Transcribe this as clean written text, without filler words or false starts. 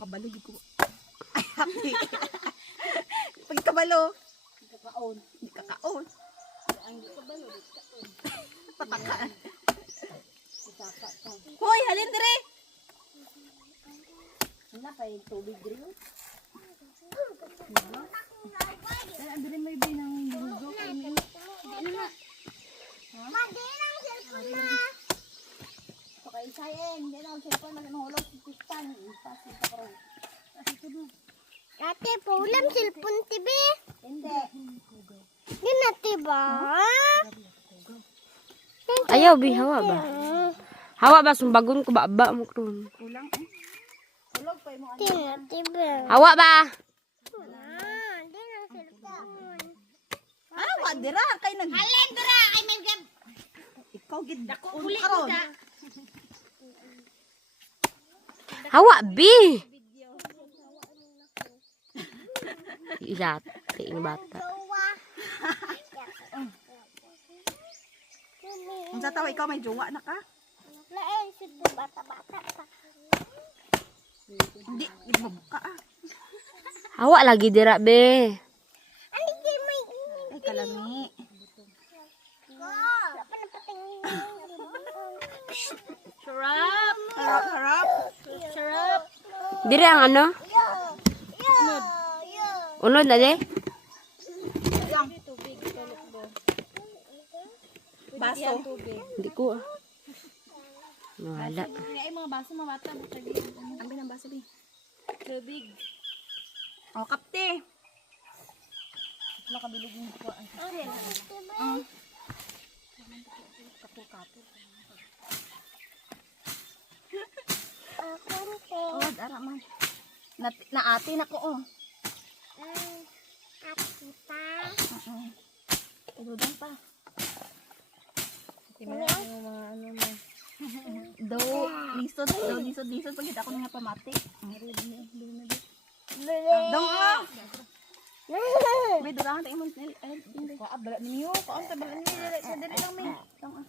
Kabalo di ko. Ay, happy. Pag kabalo. Kakaon. Hindi kakaon. Ang kabalo, kakaon. Patakaan. Saka pa. Hoy, halin dire. Wala pa yung tubig rin. Ay, dire may binang lugo kay ni. Ano na? Madinang cellphone na. Pakaisayin. Hindi na ang cellphone. Maganulog. Pistan. Pasig ka rin. Ate, paulam cellphone TV. Hindi. Di na tiba. Ayaw, bi, hawa ba? Hawa ba, sumbagon ko ba mo kron. Kulang eh. Tulog pa yung mga Di na tiba. Hawa ba? Di na cellphone. Ah, wa dira kay nag. Alin dira kay may gab. Ikaw gid dako Uli ko karon. da. Hawa, bi! Ilat, kayo ng bata. Jowa. Unsa taw ikaw may jowa na ka? Lain, sige, bata-bata pa. Hindi, gid mabuka ah. Hawa lagi dira, be. Ano di may Ay kalami. Wala pa napatingin. Sarap. Harap, harap. Sarap. Dira ang ano? Unod na, de? Tubig. Tulog do. Baso. Tubig. Hindi ko. Wala. Nga yung mga baso mamata. Ambil ang baso bi. Tubig. Oh, kapte. Makabilog yung ko. Oh, dara man. Naati na ko oh. Idudang pa. Tingnan yung mga ano mo. Lisod pag ako nga pamati. Dong Dong ah. May durang tayo mo. Kaabala niyo. Kaon sa balan niyo. Dali lang may. Dong ah.